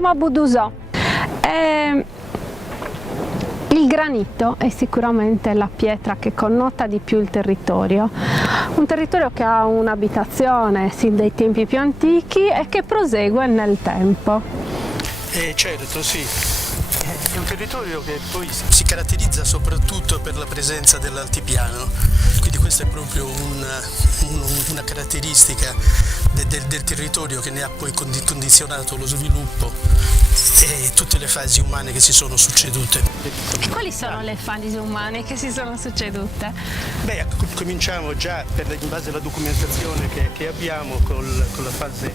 Siamo a Budusò. Il granito è sicuramente la pietra che connota di più il territorio, un territorio che ha un'abitazione sin dai tempi più antichi e che prosegue nel tempo. Certo, sì. È un territorio che poi si caratterizza soprattutto per la presenza dell'altipiano, quindi questa è proprio una caratteristica del territorio che ne ha poi condizionato lo sviluppo e tutte le fasi umane che si sono succedute. E quali sono le fasi umane che si sono succedute? Beh, cominciamo già in base alla documentazione che abbiamo con la fase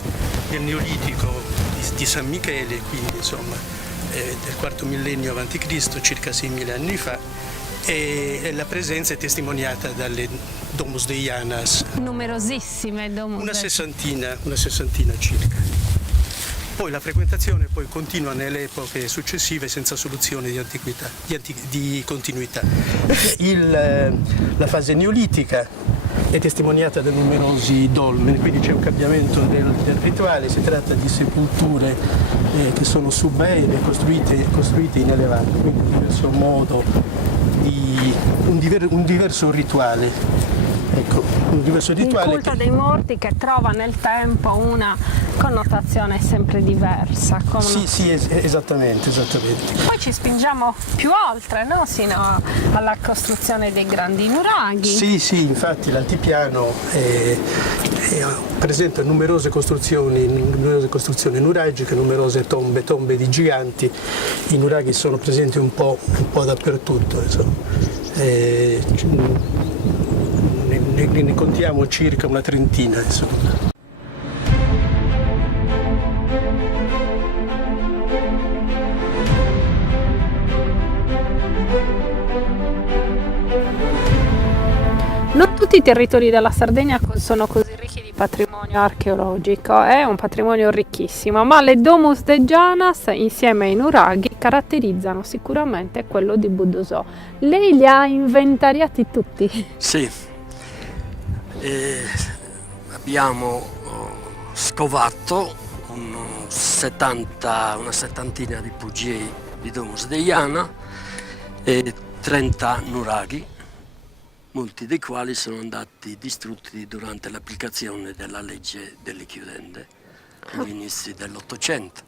del Neolitico di San Michele, quindi insomma del IV millennio a.C., circa 6.000 anni fa, e la presenza è testimoniata dalle Domus Deianas. Numerosissime domus. Una sessantina circa. Poi la frequentazione poi continua nelle epoche successive senza soluzione di continuità. La fase neolitica è testimoniata da numerosi dolmen, quindi c'è un cambiamento del rituale, si tratta di sepolture che sono subaeree, costruite in elevato, quindi un diverso rituale. Ecco, un diverso rituale. Il culto dei morti che trova nel tempo una connotazione sempre diversa. Sì, esattamente. Poi ci spingiamo più oltre, no? Sino alla costruzione dei grandi nuraghi. Sì, infatti l'altipiano presenta numerose costruzioni nuragiche, numerose tombe di giganti. I nuraghi sono presenti un po' dappertutto, insomma. Ne contiamo circa una trentina, insomma. Non tutti i territori della Sardegna sono così ricchi di patrimonio archeologico, è un patrimonio ricchissimo, ma le Domus Deianas insieme ai nuraghi caratterizzano sicuramente quello di Budusò. Lei li ha inventariati tutti? Sì, abbiamo scovato una settantina di pugii di Domus Deiana e 30 nuraghi, molti dei quali sono andati distrutti durante l'applicazione della legge delle chiudende agli inizi dell'Ottocento.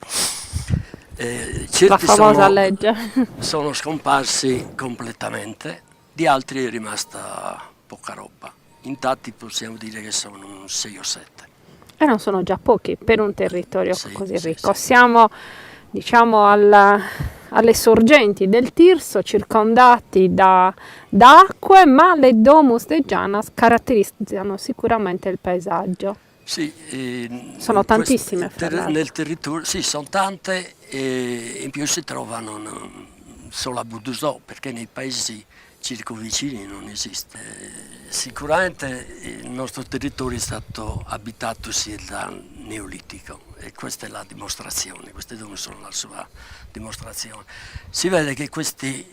La famosa legge. Sono scomparsi completamente, di altri è rimasta poca roba. Intatti possiamo dire che sono 6 o 7. E non sono già pochi per un territorio così ricco. Sì. Siamo, diciamo, alle sorgenti del Tirso, circondati da acque, ma le Domus Deianas caratterizzano sicuramente il paesaggio. Sì, sono tantissime nel territorio, sì, sono tante, e in più si trovano solo a Budusò, perché nei paesi circovicini non esiste. Sicuramente il nostro territorio è stato abitato sia dal Neolitico e questa è la dimostrazione, queste due sono la sua dimostrazione. Si vede che queste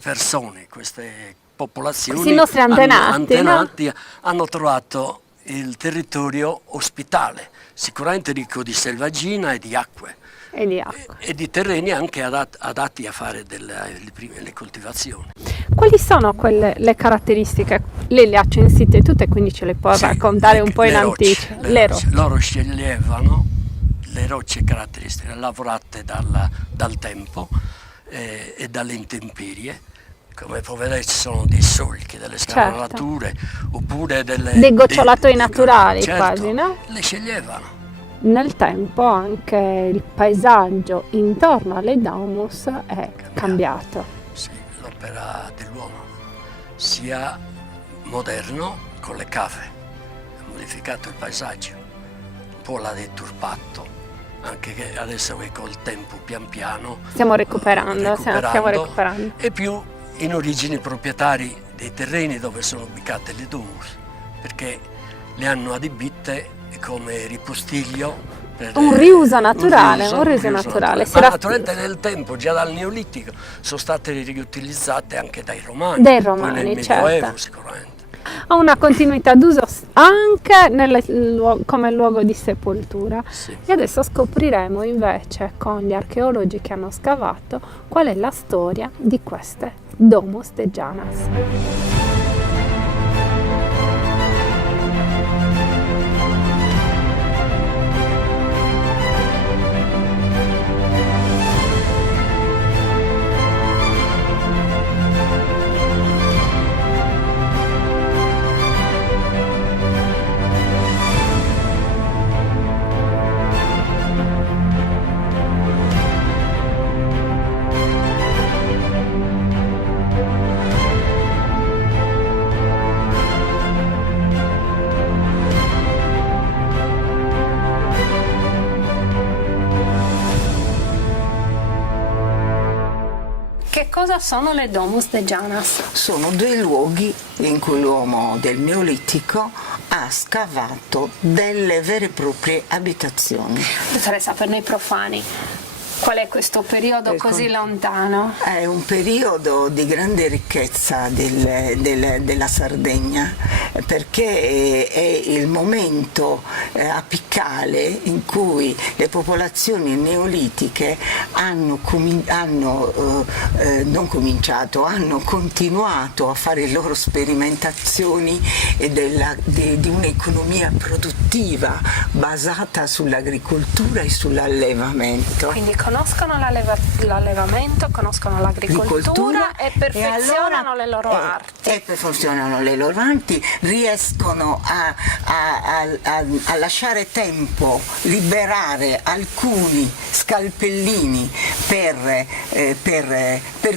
persone, queste popolazioni, i nostri antenati, hanno trovato il territorio ospitale, sicuramente ricco di selvaggina e di acque. E di terreni anche adatti a fare le coltivazioni. Quali sono le caratteristiche? Lei le ha censite tutte, quindi ce le può raccontare un po' in anticipo. Le rocce. Loro sceglievano le rocce caratteristiche lavorate dal tempo e dalle intemperie. Come può vedere ci sono dei solchi, delle scanalature, oppure dei gocciolatori naturali, certo, quasi, no? Le sceglievano. Nel tempo anche il paesaggio intorno alle Domus è cambiato. Sì, l'opera dell'uomo, sia moderno con le cave, ha modificato il paesaggio, un po' l'ha deturpato, anche che adesso che col tempo pian piano stiamo recuperando. E più in origine proprietari dei terreni dove sono ubicate le Domus, perché le hanno adibite come ripostiglio un riuso naturale. Ma naturalmente nel tempo, già dal Neolitico, sono state riutilizzate anche dai Romani, poi nel Medioevo sicuramente. ha una continuità d'uso anche come luogo di sepoltura. Sì. E adesso scopriremo invece con gli archeologi che hanno scavato qual è la storia di queste Domus de Janas. Che cosa sono le Domus de Janas? Sono due luoghi in cui l'uomo del Neolitico ha scavato delle vere e proprie abitazioni. Dottoressa, per noi profani, qual è questo periodo così lontano? È un periodo di grande ricchezza della Sardegna, perché è il momento apicale in cui le popolazioni neolitiche hanno continuato a fare le loro sperimentazioni di un'economia produttiva basata sull'agricoltura e sull'allevamento. Quindi conoscono l'allevamento, conoscono l'agricoltura e perfezionano le loro arti. E perfezionano le loro arti, riescono a lasciare tempo, liberare alcuni scalpellini per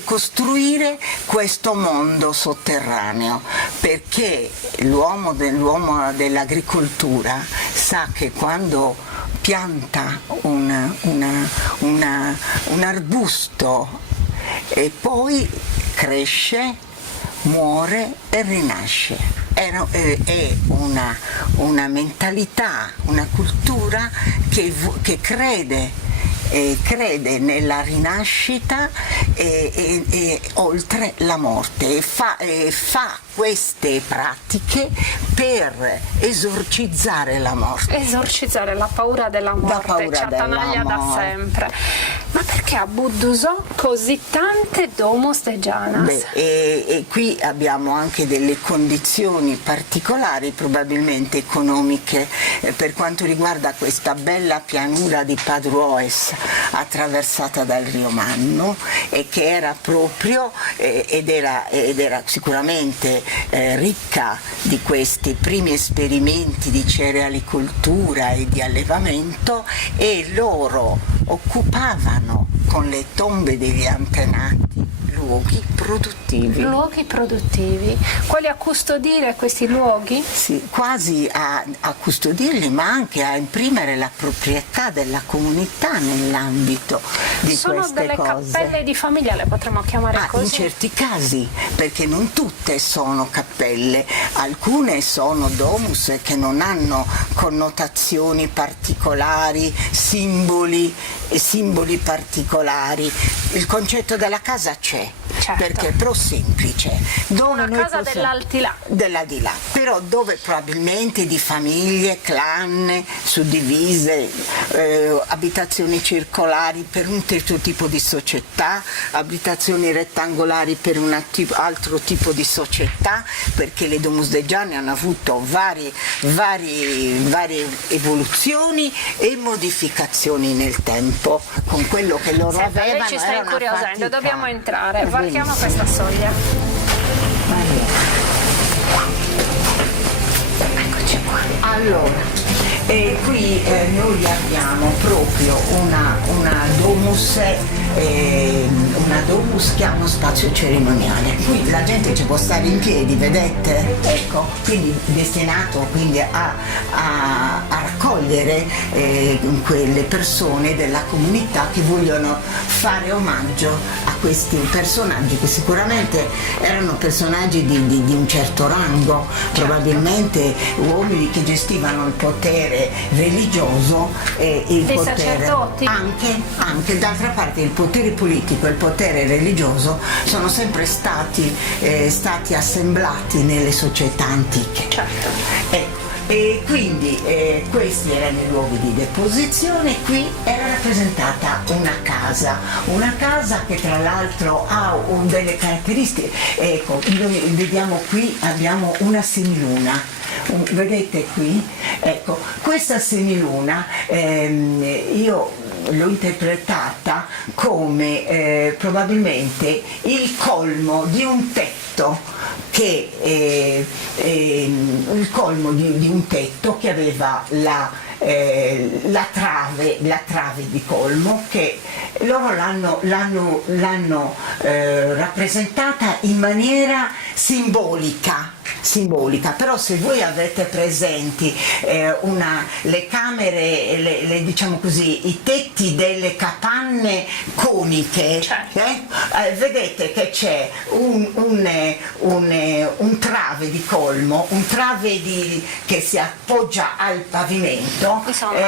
costruire questo mondo sotterraneo, perché l'uomo dell'agricoltura sa che quando pianta un arbusto e poi cresce, muore e rinasce. È una mentalità, una cultura che crede nella rinascita e oltre la morte, e fa queste pratiche per esorcizzare la morte. Esorcizzare la paura della morte, ci attanaglia da sempre. Ma perché a Buddusò così tante Domus de Janas? E qui abbiamo anche delle condizioni particolari, probabilmente economiche, per quanto riguarda questa bella pianura di Padroes attraversata dal Rio Manno, e che era proprio ed era sicuramente ricca di questi primi esperimenti di cerealicoltura e di allevamento, e loro occupavano con le tombe degli antenati luoghi produttivi. Luoghi produttivi. Quali a custodire questi luoghi? Sì, quasi a custodirli, ma anche a imprimere la proprietà della comunità nell'ambito di Sono queste delle cose. cappelle di famiglia, le potremmo chiamare così? In certi casi, perché non tutte sono cappelle, alcune sono domus che non hanno connotazioni particolari, simboli particolari. Il concetto della casa c'è, certo, perché è pro semplice. Una casa dell'aldilà. Dell'aldilà, però dove probabilmente di famiglie, clan, suddivise, abitazioni circolari per un certo tipo di società, abitazioni rettangolari per un altro tipo di società, perché le Domus de Gianni hanno avuto varie evoluzioni e modificazioni nel tempo, con quello che loro Senta, avevano. lei ci sta incuriosendo, fatica. dobbiamo entrare, varchiamo questa soglia. Eccoci qua. Allora, qui noi abbiamo proprio una domus che ha uno spazio cerimoniale. Qui la gente ci può stare in piedi, vedete? Ecco, quindi destinato quindi a raccogliere quelle persone della comunità che vogliono fare omaggio a questi personaggi, che sicuramente erano personaggi di un certo rango, probabilmente uomini che gestivano il potere religioso e il Dei potere sacerdoti. anche d'altra parte il potere potere politico e il potere religioso sono sempre stati assemblati nelle società antiche. Certo. Ecco. E quindi questi erano i luoghi di deposizione. Qui era rappresentata una casa che tra l'altro ha delle caratteristiche. Ecco, noi vediamo qui, abbiamo una semiluna. Vedete qui? Ecco, questa semiluna io l'ho interpretata come probabilmente il colmo di un tetto il colmo di un tetto che aveva la trave di colmo, che loro l'hanno rappresentata in maniera simbolica, però se voi avete presenti le camere, diciamo così, i tetti delle capanne coniche, certo. Vedete che c'è un trave di colmo, che si appoggia al pavimento, insomma,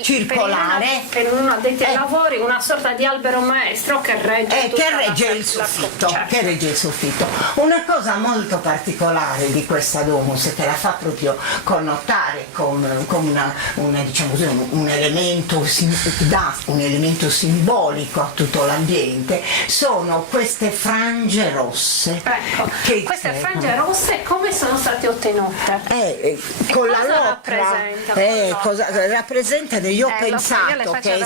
circolare, per uno addetti ai lavori, una sorta di albero maestro che regge il soffitto. Una cosa molto particolare di questa domus, che la fa proprio connotare con diciamo così, un elemento simbolico a tutto l'ambiente, sono queste frange rosse. Ecco, queste frange rosse come sono state ottenute? Con la locra rappresentano, io ho pensato che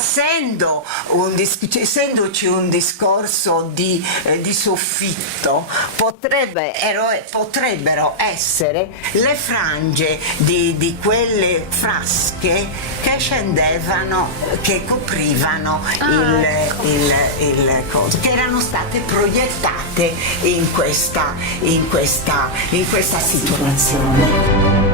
essendoci un discorso di soffitto, potrebbero essere le frange di quelle frasche che scendevano, che coprivano il coso, che erano state proiettate in questa situazione.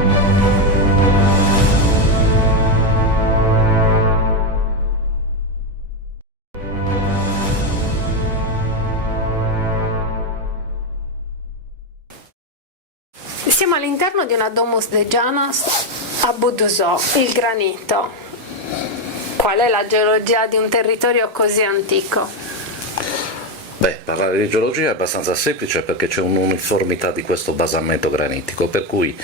Siamo all'interno di una Domus de Janas a Budusò, il granito. Qual è la geologia di un territorio così antico? Beh, parlare di geologia è abbastanza semplice perché c'è un'uniformità di questo basamento granitico, per cui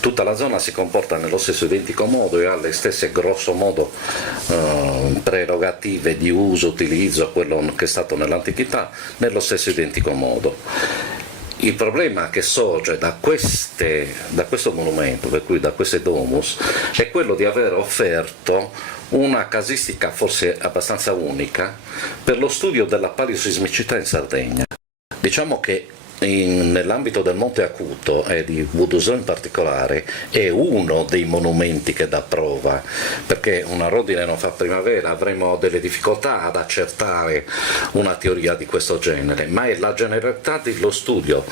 tutta la zona si comporta nello stesso identico modo e ha le stesse grosso modo prerogative di uso, utilizzo, quello che è stato nell'antichità, nello stesso identico modo. Il problema che sorge da questo monumento, per cui da queste domus, è quello di aver offerto una casistica forse abbastanza unica per lo studio della paleosismicità in Sardegna. Diciamo che nell'ambito del Monte Acuto e di Budusò in particolare è uno dei monumenti che dà prova, perché una rondine non fa primavera, avremo delle difficoltà ad accertare una teoria di questo genere, ma è la generalità dello studio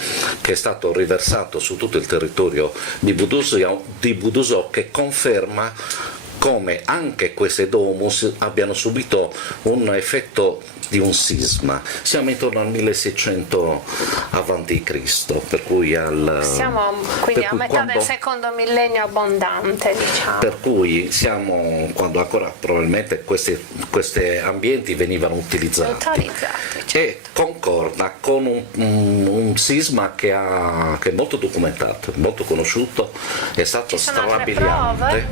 che è stato riversato su tutto il territorio di Budusò che conferma come anche queste domus abbiano subito un effetto di un sisma. Siamo intorno al 1600 avanti Cristo, per cui siamo quindi a metà del secondo millennio abbondante, diciamo. Per cui siamo quando ancora probabilmente questi ambienti venivano utilizzati. E concorda con un sisma che è molto documentato, molto conosciuto, è stato strabiliante.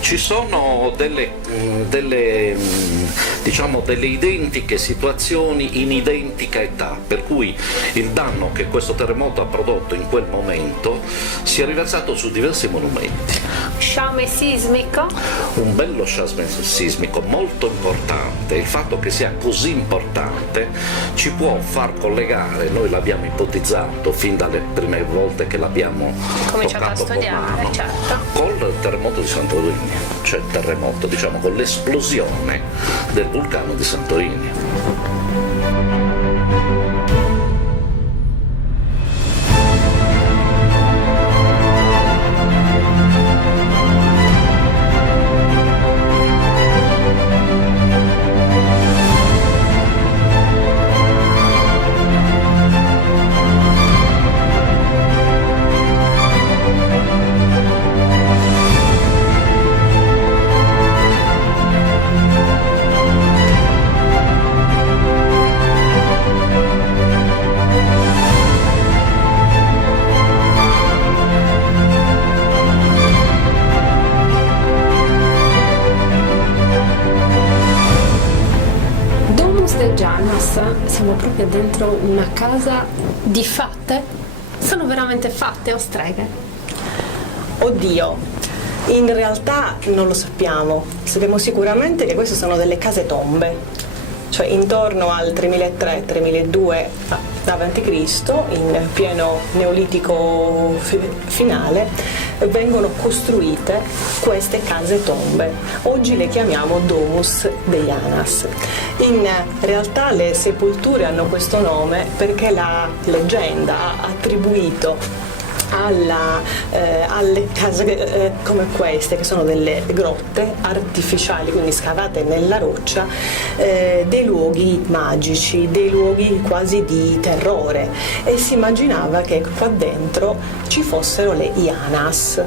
Ci sono delle identiche situazioni in identica età, per cui il danno che questo terremoto ha prodotto in quel momento si è riversato su diversi monumenti. Sciame sismico? Un bello sciame sismico molto importante. Il fatto che sia così importante ci può far collegare, noi l'abbiamo ipotizzato fin dalle prime volte che l'abbiamo toccato con mano, certo, col terremoto di Santorini, cioè terremoto, diciamo, con l'esplosione del vulcano di Santorini. proprio dentro una casa di fatte? Sono veramente fatte o streghe? Oddio, in realtà non lo sappiamo. Sappiamo sicuramente che queste sono delle case tombe. Cioè intorno al 3003-3002 a.C., in pieno neolitico finale, vengono costruite queste case tombe. Oggi le chiamiamo Domus Deianas. In realtà le sepolture hanno questo nome perché la leggenda ha attribuito alle case come queste, che sono delle grotte artificiali, quindi scavate nella roccia, dei luoghi magici, dei luoghi quasi di terrore, e si immaginava che qua dentro ci fossero le Ianas.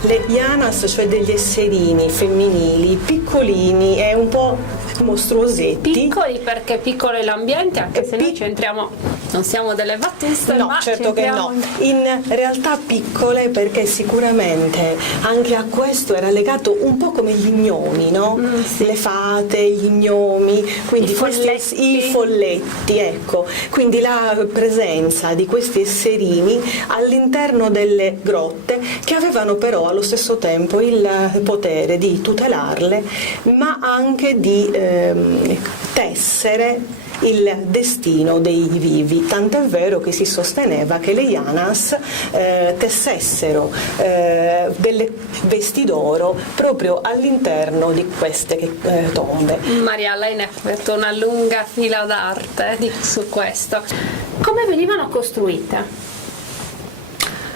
Le Ianas, cioè degli esserini femminili piccolini e un po' mostruosetti. Piccoli perché piccolo è l'ambiente, anche se noi ci entriamo, non siamo delle Vattuste, no, ma certo che no. In realtà piccole perché sicuramente anche a questo era legato un po' come gli gnomi, no? Sì. Le fate, gli gnomi, quindi i folletti, ecco. Quindi la presenza di questi esserini all'interno delle grotte, che avevano però allo stesso tempo il potere di tutelarle, ma anche di tessere il destino dei vivi, tant'è vero che si sosteneva che le Ianas tessessero delle vesti d'oro proprio all'interno di queste tombe. Maria, lei ne ha fatto una lunga fila d'arte su questo. Come venivano costruite?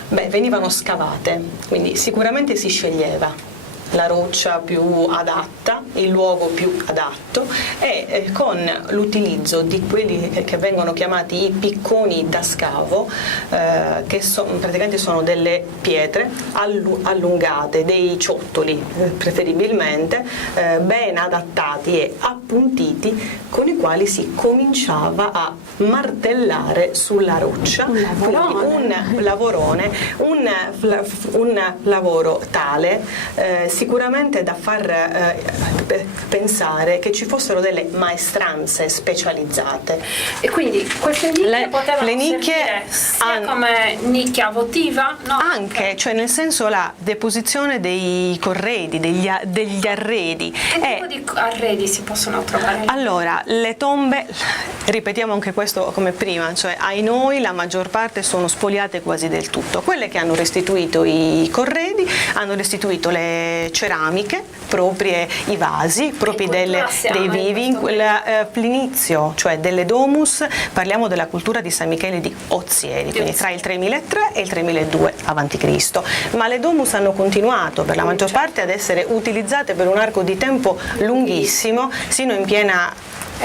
Beh, venivano scavate, quindi sicuramente si sceglieva la roccia più adatta, il luogo più adatto, e con l'utilizzo di quelli che vengono chiamati i picconi da scavo, che praticamente sono delle pietre allungate, dei ciottoli preferibilmente, ben adattati e appuntiti, con i quali si cominciava a martellare sulla roccia. Un lavoro tale sicuramente da far pensare che ci fossero delle maestranze specializzate. E quindi queste nicchie potevano servire sia come nicchia votiva? No? Anche, cioè nel senso la deposizione dei corredi, degli arredi. Che tipo di arredi si possono trovare? Allora, le tombe, ripetiamo anche questo come prima, cioè ai noi la maggior parte sono spoliate quasi del tutto. Quelle che hanno restituito i corredi hanno restituito le ceramiche proprie, i vasi propri dei vivi. Plinizio, cioè delle Domus, parliamo della cultura di San Michele di Ozieri, quindi tra il 3003 e il 3002 a.C. Ma le Domus hanno continuato per la maggior parte ad essere utilizzate per un arco di tempo lunghissimo, sino in piena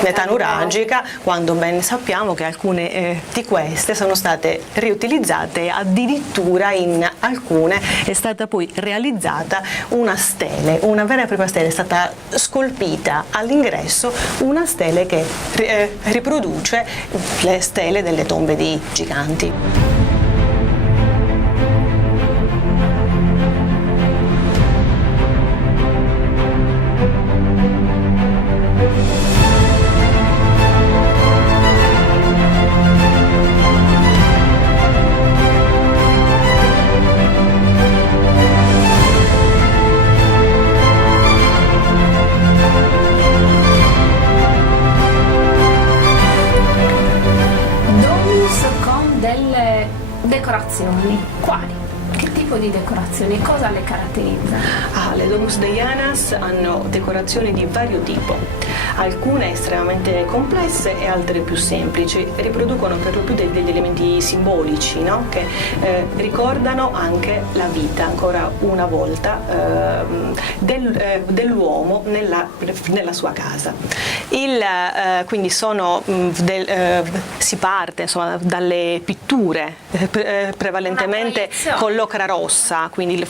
l'età nuragica, quando ben sappiamo che alcune di queste sono state riutilizzate, addirittura in alcune è stata poi realizzata una stele, una vera e propria stele, è stata scolpita all'ingresso una stele che riproduce le stele delle tombe di giganti. Decorazioni. Quali? Che tipo di decorazioni? Cosa le caratterizza? Le Domus Deianas hanno decorazioni di vario tipo, alcune estremamente complesse e altre più semplici. Riproducono per lo più degli elementi simbolici, no? Che ricordano anche la vita, ancora una volta, dell'uomo nella sua casa. Quindi si parte insomma, dalle pitture prevalentemente con l'ocra rossa, quindi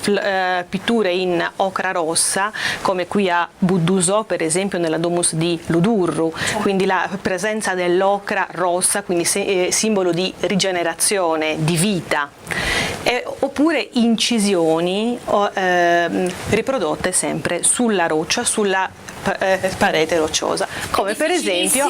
pitture in ocra rossa, come qui a Budusò per esempio nella Domus di Ludurru, quindi la presenza dell'ocra rossa, quindi simbolo di rigenerazione, di vita. Oppure incisioni riprodotte sempre sulla roccia, sulla parete rocciosa, come per esempio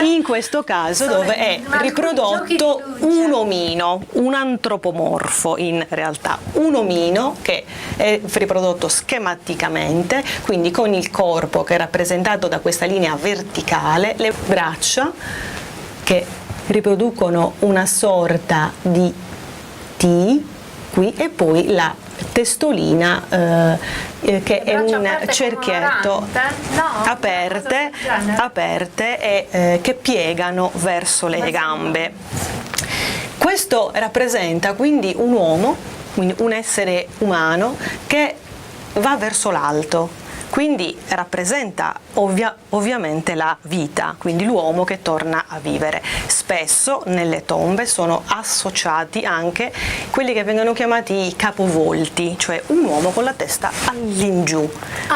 in questo caso dove è riprodotto un omino, un antropomorfo in realtà, un omino che è riprodotto schematicamente, quindi con il corpo che è rappresentato da questa linea verticale, le braccia che riproducono una sorta di T qui e poi la testolina che è un cerchietto aperte e che piegano verso le gambe. Questo rappresenta quindi un uomo, quindi un essere umano che va verso l'alto. Quindi rappresenta ovviamente la vita, quindi l'uomo che torna a vivere. Spesso nelle tombe sono associati anche quelli che vengono chiamati i capovolti, cioè un uomo con la testa all'ingiù,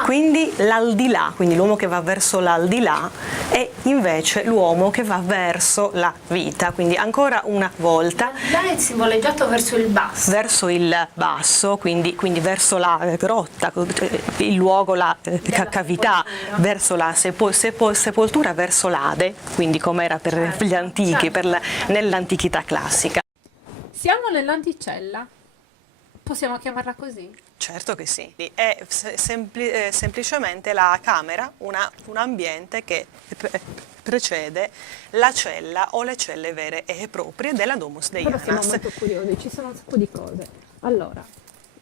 quindi l'aldilà, quindi l'uomo che va verso l'aldilà e invece l'uomo che va verso la vita, quindi ancora una volta. L'aldilà è simboleggiato verso il basso. Verso il basso, quindi verso la grotta, il luogo, la cavità, verso la sepoltura, verso l'Ade, quindi come era per gli antichi, nell'antichità classica. Siamo nell'anticella? Possiamo chiamarla così? Certo che sì, è semplicemente la camera, un ambiente che precede la cella o le celle vere e proprie della Domus Dei Però siamo Janas. molto curiosi, ci sono un sacco di cose. Allora,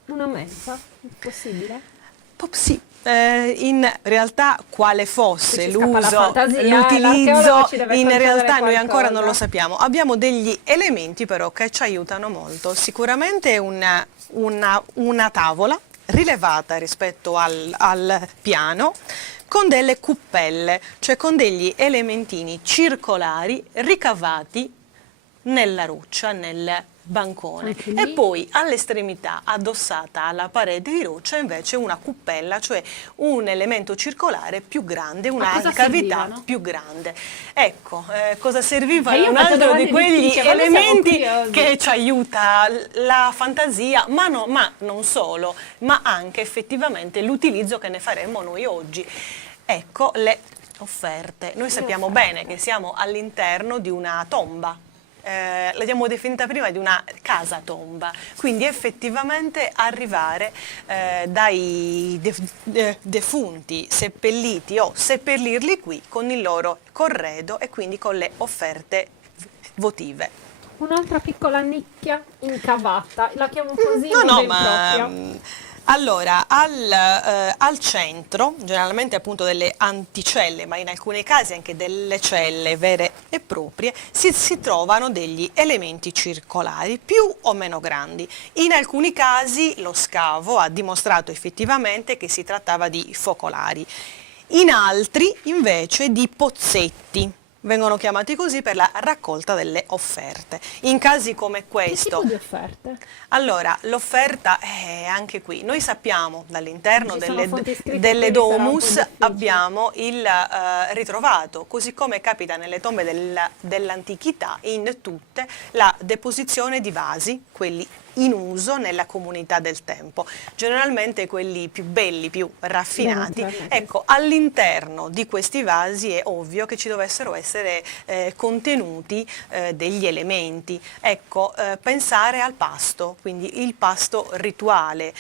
una mensa, possibile? Sì, in realtà quale fosse Qui ci scappa la l'uso, fantasia, l'utilizzo, l'archeologo ci deve in concedere realtà noi ancora qualcosa. non lo sappiamo. Abbiamo degli elementi però che ci aiutano molto. Sicuramente una tavola rilevata rispetto al piano con delle cuppelle, cioè con degli elementini circolari ricavati nella roccia, nel bancone, e poi all'estremità addossata alla parete di roccia invece una cuppella, cioè un elemento circolare più grande, una cavità servivano? più grande. Ecco, cosa serviva? Io Un faccio altro domande di quegli difficili, ma noi siamo elementi curiosi. che ci aiuta la fantasia, ma non solo, ma anche effettivamente l'utilizzo che ne faremo noi oggi. Ecco le offerte. Noi sappiamo bene che siamo all'interno di una tomba. L'abbiamo definita prima di una casa tomba, quindi effettivamente arrivare dai defunti seppelliti o seppellirli qui con il loro corredo e quindi con le offerte votive. Un'altra piccola nicchia incavata, la chiamo così, No, non ben ma proprio. allora al centro, generalmente appunto delle anticelle, ma in alcuni casi anche delle celle vere e proprie, si trovano degli elementi circolari più o meno grandi. In alcuni casi lo scavo ha dimostrato effettivamente che si trattava di focolari, in altri invece di pozzetti. Vengono chiamati così per la raccolta delle offerte. In casi come questo. Che tipo di offerte? Allora, l'offerta è anche qui. Noi sappiamo dall'interno Ci sono fonti scritte, delle quindi sarà un po' domus difficile. abbiamo il ritrovato, così come capita nelle tombe dell'antichità, in tutte, la deposizione di vasi, quelli in uso nella comunità del tempo, generalmente quelli più belli, più raffinati. Ecco, all'interno di questi vasi è ovvio che ci dovessero essere contenuti degli elementi. Ecco, pensare al pasto, quindi il pasto rituale.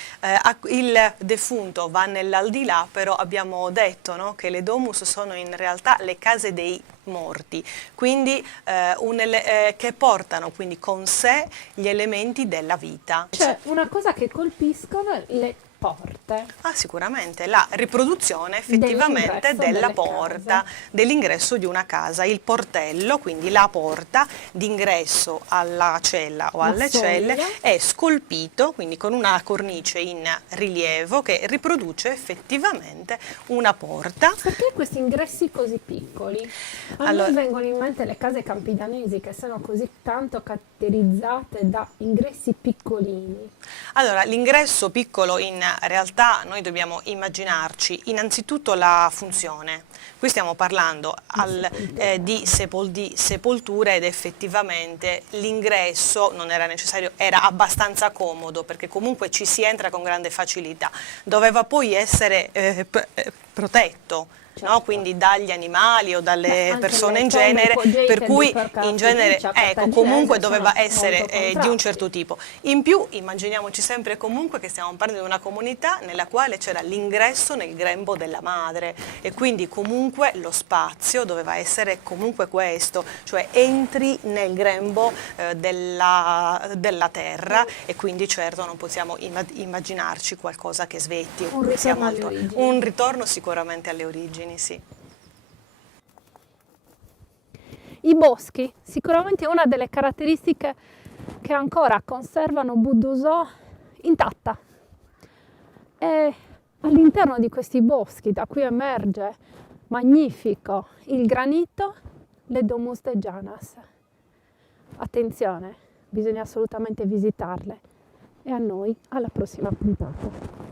Il defunto va nell'aldilà, però abbiamo detto, no, che le domus sono in realtà le case dei morti, quindi che portano quindi con sé gli elementi della vita. Cioè, una cosa che colpiscono le porte. Sicuramente la riproduzione effettivamente Dell'ingresso della delle porta, case. dell'ingresso di una casa, il portello, quindi la porta d'ingresso alla cella o alle soglia. celle è scolpito, quindi con una cornice in rilievo che riproduce effettivamente una porta. Perché questi ingressi così piccoli? A Allora- noi vengono in mente le case campidanesi che sono così tanto caratterizzate da ingressi piccolini. Allora, l'ingresso piccolo in realtà noi dobbiamo immaginarci innanzitutto la funzione. Qui stiamo parlando di sepolture ed effettivamente l'ingresso non era necessario, era abbastanza comodo perché comunque ci si entra con grande facilità. Doveva poi essere protetto, no? Quindi dagli animali o dalle anche persone le in forme genere, ipogeiche per cui di Porca in genere Felicia, ecco, comunque Cartagine doveva sono essere molto di un contrasti. certo tipo. In più immaginiamoci sempre comunque che stiamo parlando di una comunità nella quale c'era l'ingresso nel grembo della madre e quindi comunque lo spazio doveva essere comunque questo, cioè entri nel grembo della terra e quindi certo non possiamo immaginarci qualcosa che svetti. Un ritorno alle origini. Un ritorno sicuramente alle origini, sì. I boschi, sicuramente una delle caratteristiche che ancora conservano Budusò intatta. E all'interno di questi boschi, da cui emerge magnifico il granito, le Domus de Janas. Attenzione, bisogna assolutamente visitarle. E a noi alla prossima puntata.